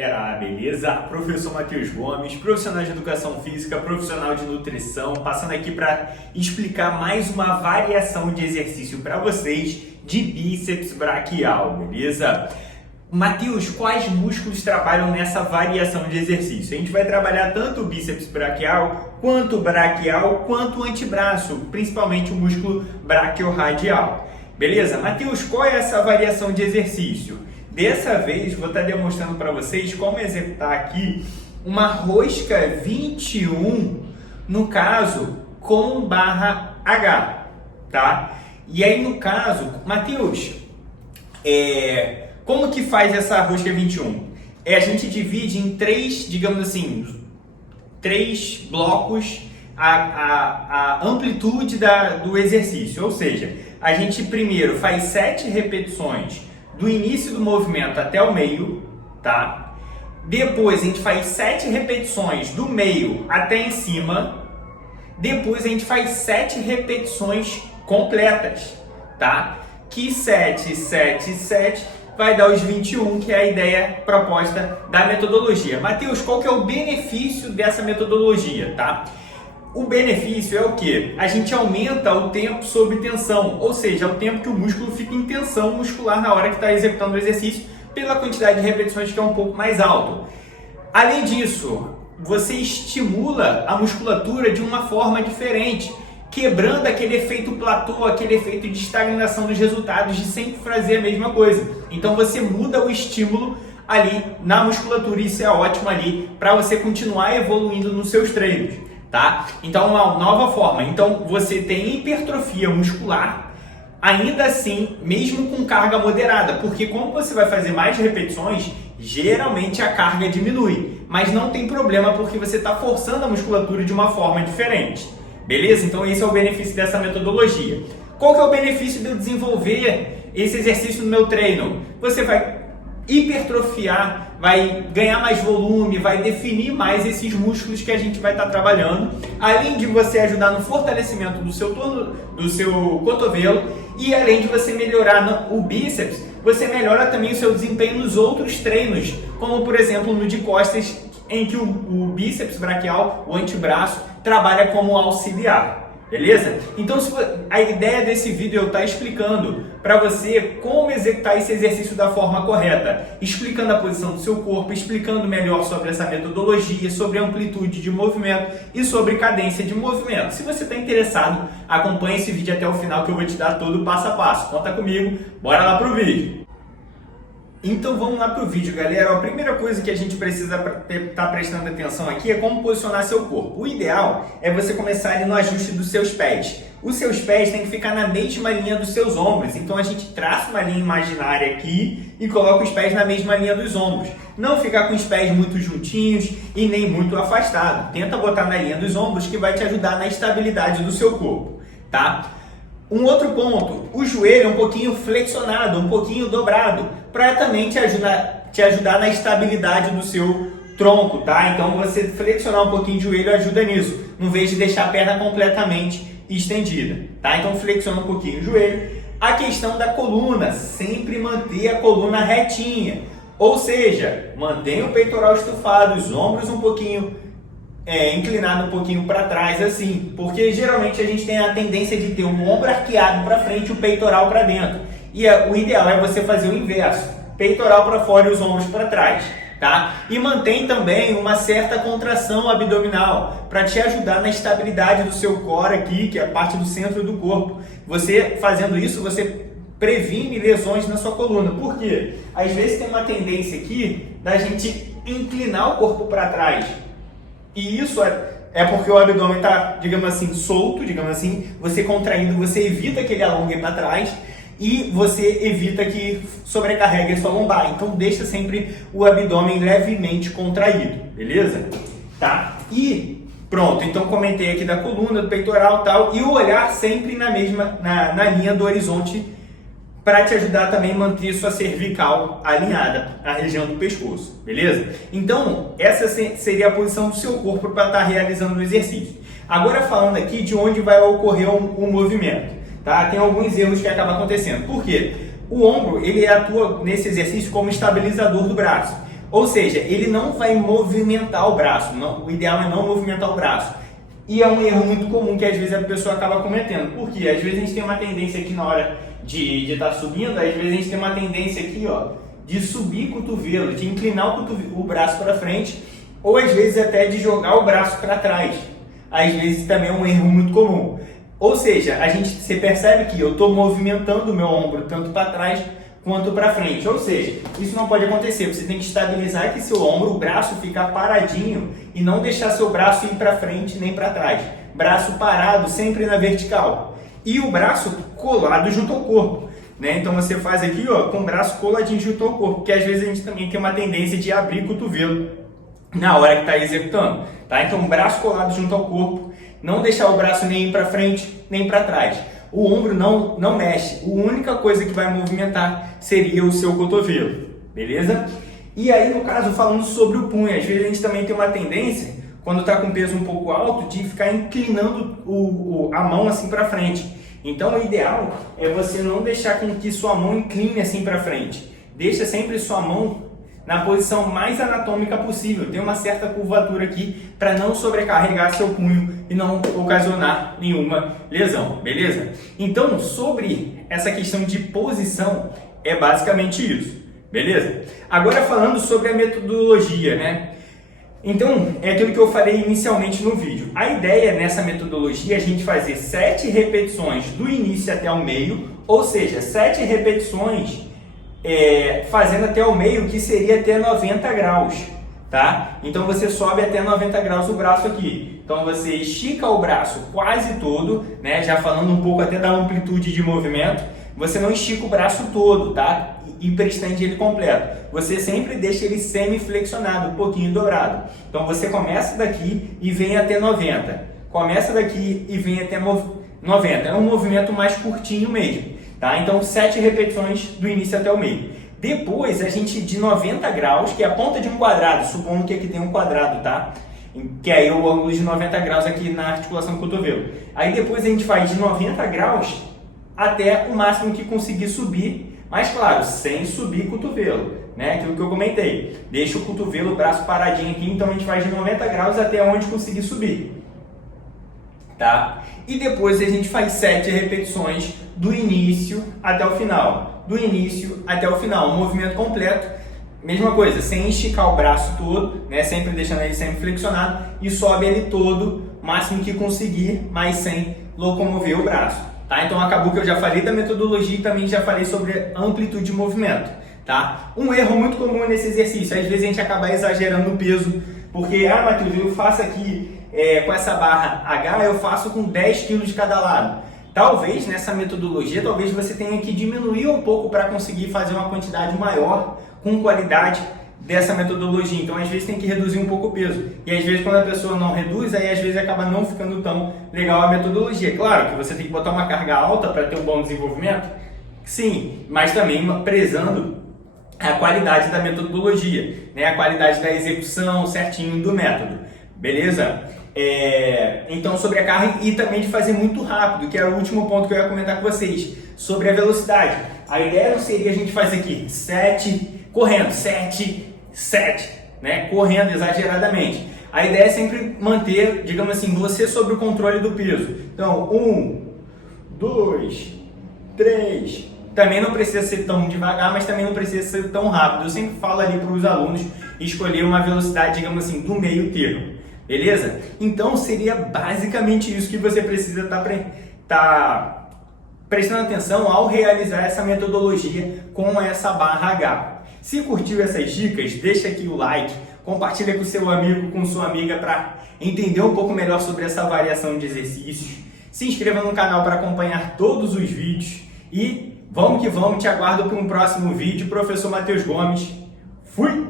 galera, beleza? Professor Matheus Gomes, profissional de educação física, profissional de nutrição, passando aqui para explicar mais uma variação de exercício para vocês de bíceps braquial, beleza? Matheus, quais músculos trabalham nessa variação de exercício? A gente vai trabalhar tanto o bíceps braquial, quanto o braquial, quanto o antebraço, principalmente o músculo braquiorradial, beleza? Matheus, qual é essa variação de exercício? Dessa vez vou estar demonstrando para vocês como executar aqui uma rosca 21, no caso com barra H, tá? E aí no caso, Matheus, como que faz essa rosca 21? A gente divide em três, digamos assim, três blocos a amplitude do exercício, ou seja, a gente primeiro faz 7 repetições do início do movimento até o meio, tá? Depois a gente faz 7 repetições do meio até em cima. Depois a gente faz 7 repetições completas, tá? Que 7, 7, 7 vai dar os 21, que é a ideia proposta da metodologia. Matheus, qual que é o benefício dessa metodologia, tá? O benefício é o que? A gente aumenta o tempo sob tensão, ou seja, o tempo que o músculo fica em tensão muscular na hora que está executando o exercício, pela quantidade de repetições que é um pouco mais alto. Além disso, você estimula a musculatura de uma forma diferente, quebrando aquele efeito platô, aquele efeito de estagnação dos resultados, de sempre fazer a mesma coisa. Então você muda o estímulo ali na musculatura, e isso é ótimo ali para você continuar evoluindo nos seus treinos. Tá? Então, uma nova forma. Então, você tem hipertrofia muscular, ainda assim, mesmo com carga moderada, porque como você vai fazer mais repetições, geralmente a carga diminui, mas não tem problema porque você está forçando a musculatura de uma forma diferente, beleza? Então, esse é o benefício dessa metodologia. Qual que é o benefício de eu desenvolver esse exercício no meu treino? Você vai hipertrofiar, vai ganhar mais volume, vai definir mais esses músculos que a gente vai estar trabalhando, além de você ajudar no fortalecimento do seu cotovelo, e além de você melhorar o bíceps, você melhora também o seu desempenho nos outros treinos, como por exemplo no de costas, em que o bíceps braquial, o antebraço, trabalha como auxiliar. Beleza? Então a ideia desse vídeo é eu estar explicando para você como executar esse exercício da forma correta, explicando a posição do seu corpo, explicando melhor sobre essa metodologia, sobre amplitude de movimento e sobre cadência de movimento. Se você está interessado, acompanhe esse vídeo até o final que eu vou te dar todo o passo a passo. Conta comigo, bora lá pro vídeo! Então vamos lá para o vídeo, galera. A primeira coisa que a gente precisa estar prestando atenção aqui é como posicionar seu corpo. O ideal é você começar ali no ajuste dos seus pés. Os seus pés têm que ficar na mesma linha dos seus ombros. Então a gente traça uma linha imaginária aqui e coloca os pés na mesma linha dos ombros. Não ficar com os pés muito juntinhos e nem muito afastados. Tenta botar na linha dos ombros, que vai te ajudar na estabilidade do seu corpo, tá? Um outro ponto, o joelho é um pouquinho flexionado, um pouquinho dobrado, para também te ajudar na estabilidade do seu tronco, tá? Então você flexionar um pouquinho o joelho ajuda nisso, no vez de deixar a perna completamente estendida, tá? Então flexiona um pouquinho o joelho. A questão da coluna, sempre manter a coluna retinha, ou seja, mantenha o peitoral estufado, os ombros um pouquinho inclinado um pouquinho para trás, assim, porque geralmente a gente tem a tendência de ter um ombro arqueado para frente e o peitoral para dentro. E o ideal é você fazer o inverso, peitoral para fora e os ombros para trás, tá? E mantém também uma certa contração abdominal para te ajudar na estabilidade do seu core aqui, que é a parte do centro do corpo. Você fazendo isso, você previne lesões na sua coluna. Por quê? Às vezes tem uma tendência aqui da gente inclinar o corpo para trás. E isso é porque o abdômen está, digamos assim, solto, digamos assim, você contraindo, você evita que ele alongue para trás e você evita que sobrecarregue a sua lombar. Então deixa sempre o abdômen levemente contraído, beleza? Tá? E pronto, então comentei aqui da coluna, do peitoral e tal, e o olhar sempre na linha do horizonte, para te ajudar também a manter sua cervical alinhada, a região do pescoço, beleza? Então, essa seria a posição do seu corpo para estar realizando o exercício. Agora falando aqui de onde vai ocorrer o movimento, tá? Tem alguns erros que acabam acontecendo. Por quê? O ombro, ele atua nesse exercício como estabilizador do braço. Ou seja, ele não vai movimentar o braço, não, o ideal é não movimentar o braço. E é um erro muito comum que às vezes a pessoa acaba cometendo. Por quê? Às vezes a gente tem uma tendência aqui na hora de estar subindo, às vezes a gente tem uma tendência aqui, ó, de subir o cotovelo, de inclinar o braço para frente, ou às vezes até de jogar o braço para trás. Às vezes também é um erro muito comum. Ou seja, você percebe que eu estou movimentando o meu ombro tanto para trás quanto para frente. Ou seja, isso não pode acontecer. Você tem que estabilizar aqui seu ombro, o braço ficar paradinho e não deixar seu braço ir para frente nem para trás. Braço parado, sempre na vertical. E o braço colado junto ao corpo. Né? Então você faz aqui, ó, com o braço coladinho junto ao corpo, porque às vezes a gente também tem uma tendência de abrir o cotovelo na hora que está executando. Tá? Então, braço colado junto ao corpo, não deixar o braço nem ir para frente nem para trás. O ombro não mexe, a única coisa que vai movimentar seria o seu cotovelo, beleza? E aí, no caso, falando sobre o punho, às vezes a gente também tem uma tendência, quando está com peso um pouco alto, de ficar inclinando a mão assim para frente. Então, o ideal é você não deixar com que sua mão incline assim para frente. Deixa sempre sua mão na posição mais anatômica possível. Tem uma certa curvatura aqui para não sobrecarregar seu punho e não ocasionar nenhuma lesão, beleza? Então, sobre essa questão de posição, é basicamente isso, beleza? Agora falando sobre a metodologia, né? Então, é aquilo que eu falei inicialmente no vídeo. A ideia nessa metodologia é a gente fazer 7 repetições do início até o meio, ou seja, 7 repetições fazendo até o meio, que seria até 90 graus, tá? Então você sobe até 90 graus o braço aqui. Então você estica o braço quase todo, né? Já falando um pouco até da amplitude de movimento, você não estica o braço todo, tá? E hiperestende ele completo. Você sempre deixa ele semi-flexionado, um pouquinho dobrado. Então você começa daqui e vem até 90. Começa daqui e vem até 90. É um movimento mais curtinho mesmo. Tá? Então, 7 repetições do início até o meio. Depois, a gente de 90 graus, que é a ponta de um quadrado, supondo que aqui tem um quadrado, tá? Que aí é o ângulo de 90 graus aqui na articulação do cotovelo. Aí depois a gente faz de 90 graus até o máximo que conseguir subir, mas claro, sem subir o cotovelo, né? Aquilo que eu comentei. Deixa o cotovelo, o braço paradinho aqui, então a gente faz de 90 graus até onde conseguir subir. Tá? E depois a gente faz 7 repetições do início até o final. Do início até o final, um movimento completo. Mesma coisa, sem esticar o braço todo, né? Sempre deixando ele sempre flexionado, e sobe ele todo, máximo que conseguir, mas sem locomover o braço. Tá? Então acabou que eu já falei da metodologia e também já falei sobre amplitude de movimento. Tá? Um erro muito comum nesse exercício, às vezes a gente acaba exagerando o peso, porque, Matheus, eu faço aqui com essa barra H, eu faço com 10 kg de cada lado. Talvez nessa metodologia, talvez você tenha que diminuir um pouco para conseguir fazer uma quantidade maior com qualidade dessa metodologia. Então, às vezes tem que reduzir um pouco o peso. E às vezes quando a pessoa não reduz, aí às vezes acaba não ficando tão legal a metodologia. Claro que você tem que botar uma carga alta para ter um bom desenvolvimento, sim, mas também prezando a qualidade da metodologia, né? A qualidade da execução certinho do método, beleza? Então, sobre a carga e também de fazer muito rápido, que era o último ponto que eu ia comentar com vocês, sobre a velocidade. A ideia não seria a gente fazer aqui 7, correndo, 7, 7, né? Correndo exageradamente. A ideia é sempre manter, digamos assim, você sob o controle do peso. Então, 1, 2, 3. Também não precisa ser tão devagar, mas também não precisa ser tão rápido. Eu sempre falo ali para os alunos escolher uma velocidade, digamos assim, do meio termo. Beleza? Então seria basicamente isso que você precisa estar prestando atenção ao realizar essa metodologia com essa barra H. Se curtiu essas dicas, deixa aqui o like, compartilha com seu amigo, com sua amiga para entender um pouco melhor sobre essa variação de exercícios. Se inscreva no canal para acompanhar todos os vídeos e vamos que vamos, te aguardo para um próximo vídeo. Professor Matheus Gomes, fui!